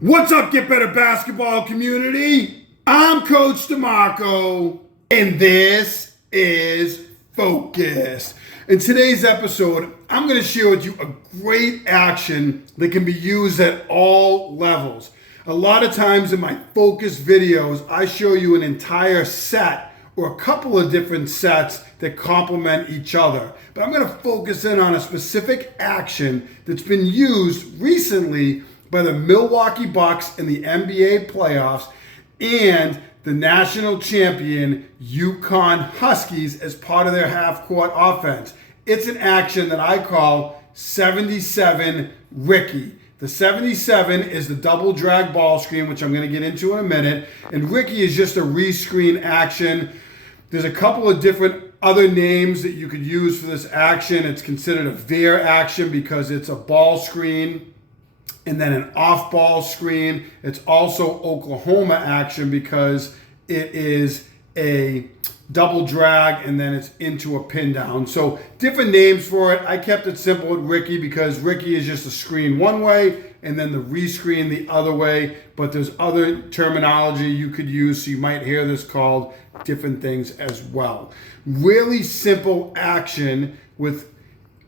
What's up, Get Better Basketball community? I'm Coach DeMarco, and this is Focus. In today's episode, I'm going to share with you a great action that can be used at all levels. A lot of times in my Focus videos, I show you an entire set or a couple of different sets that complement each other. But I'm going to focus in on a specific action that's been used recently by the Milwaukee Bucks in the NBA playoffs and the national champion UConn Huskies as part of their half-court offense. It's an action that I call 77 Ricky. The 77 is the double drag ball screen, which I'm going to get into in a minute. And Ricky is just a re-screen action. There's a couple of different other names that you could use for this action. It's considered a veer action because it's a ball screen and then an off-ball screen. It's also Oklahoma action because it is a double drag and then it's into a pin down. So different names for it. I kept it simple with Ricky because Ricky is just a screen one way and then the re-screen the other way. But there's other terminology you could use, so you might hear this called different things as well. Really simple action with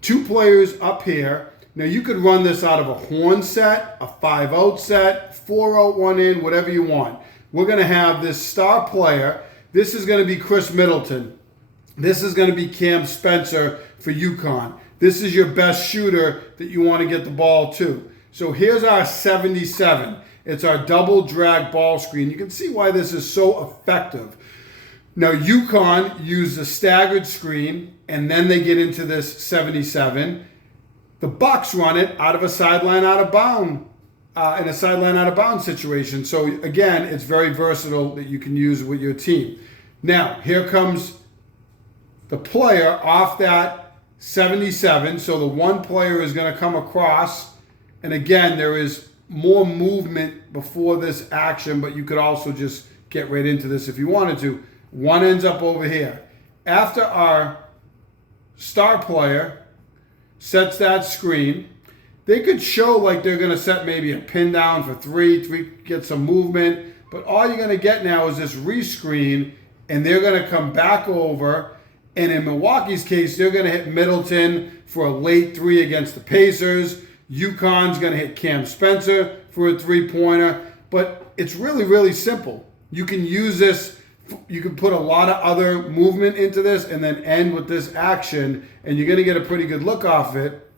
two players up here. Now you could run this out of a horn set, a 5-out set, 4-out, 1 in, whatever you want. We're going to have this star player. This is going to be Chris Middleton. This is going to be Cam Spencer for UConn. This is your best shooter that you want to get the ball to. So here's our 77. It's our double drag ball screen. You can see why this is so effective. Now UConn used a staggered screen and then they get into this 77. The Bucks run it out of a sideline out of bound, in a sideline out of bounds situation. So again, it's very versatile that you can use with your team. Now, here comes the player off that 77. So the one player is going to come across. And again, there is more movement before this action, but you could also just get right into this if you wanted to. One ends up over here. After our star player sets that screen, they could show like they're going to set maybe a pin down for three, get some movement, but all you're going to get now is this rescreen, and they're going to come back over, and in Milwaukee's case, they're going to hit Middleton for a late three against the Pacers. UConn's going to hit Cam Spencer for a three-pointer, but it's really, really simple. You can use this. You can put a lot of other movement into this and then end with this action, and you're going to get a pretty good look off it.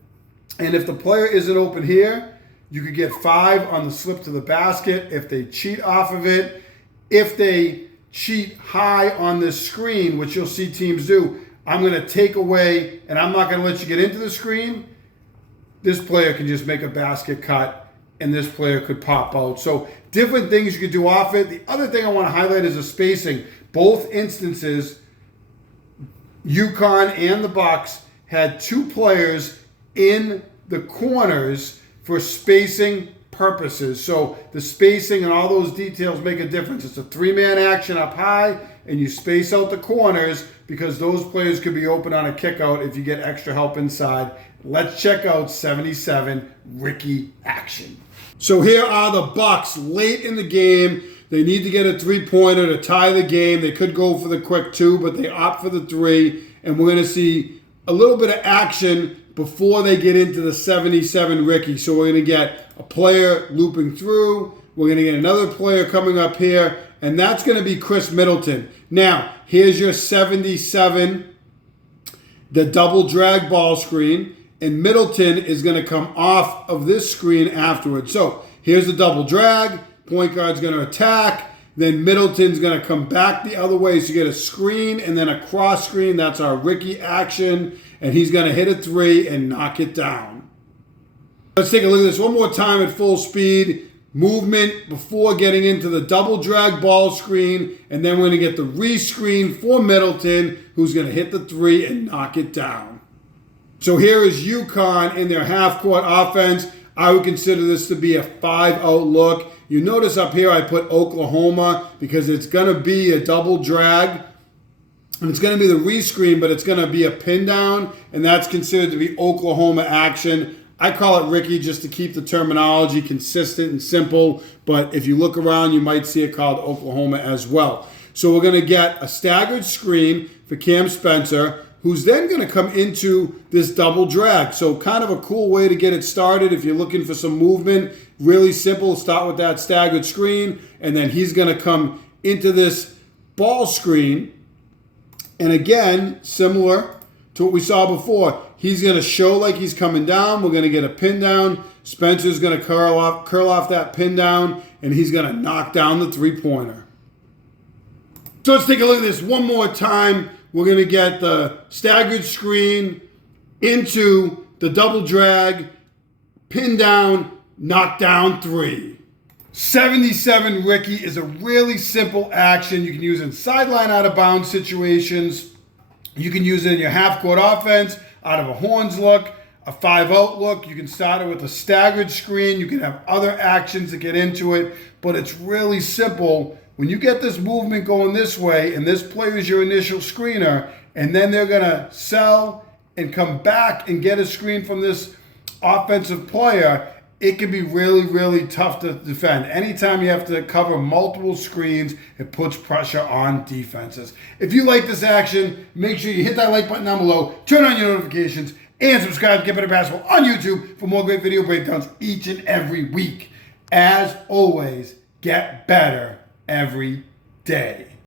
And if the player isn't open here, you could get 5 on the slip to the basket if they cheat off of it. If they cheat high on this screen, which you'll see teams do, I'm going to take away, and I'm not going to let you get into the screen. This player can just make a basket cut, and this player could pop out. So different things you could do off it. The other thing I want to highlight is the spacing. Both instances, UConn and the Bucks had 2 players in the corners for spacing purposes. So the spacing and all those details make a difference. It's a 3-man action up high, and you space out the corners because those players could be open on a kick out if you get extra help inside. Let's check out 77 Ricky action. So here are the Bucks late in the game. They need to get a 3-pointer to tie the game. They could go for the quick 2, but they opt for the 3. And we're going to see a little bit of action before they get into the 77 Ricky. So we're going to get a player looping through. We're going to get another player coming up here. And that's going to be Chris Middleton. Now, here's your 77, the double drag ball screen. And Middleton is going to come off of this screen afterwards. So here's the double drag. Point guard's going to attack. Then Middleton's going to come back the other way. So you get a screen and then a cross screen. That's our Ricky action. And he's going to hit a 3 and knock it down. Let's take a look at this one more time at full speed. Movement before getting into the double drag ball screen. And then we're going to get the re-screen for Middleton, who's going to hit the 3 and knock it down. So here is UConn in their half-court offense. I would consider this to be a 5-out look. You notice up here I put Oklahoma because it's going to be a double drag. And it's going to be the re-screen, but it's going to be a pin down. And that's considered to be Oklahoma action. I call it Ricky just to keep the terminology consistent and simple. But if you look around, you might see it called Oklahoma as well. So we're going to get a staggered screen for Cam Spencer, who's then going to come into this double drag. So kind of a cool way to get it started if you're looking for some movement. Really simple. Start with that staggered screen, and then he's going to come into this ball screen. And again, similar to what we saw before, he's going to show like he's coming down. We're going to get a pin down. Spencer's going to curl off that pin down, and he's going to knock down the three-pointer. So let's take a look at this one more time. We're going to get the staggered screen into the double drag, pin down, knock down three. 77 Ricky is a really simple action. You can use in sideline out of bounds situations. You can use it in your half court offense, out of a horns look, a 5-out look. You can start it with a staggered screen. You can have other actions to get into it, but it's really simple. When you get this movement going this way, and this player is your initial screener, and then they're going to sell and come back and get a screen from this offensive player, it can be really, really tough to defend. Anytime you have to cover multiple screens, it puts pressure on defenses. If you like this action, make sure you hit that like button down below, turn on your notifications, and subscribe to Get Better Basketball on YouTube for more great video breakdowns each and every week. As always, get better every day.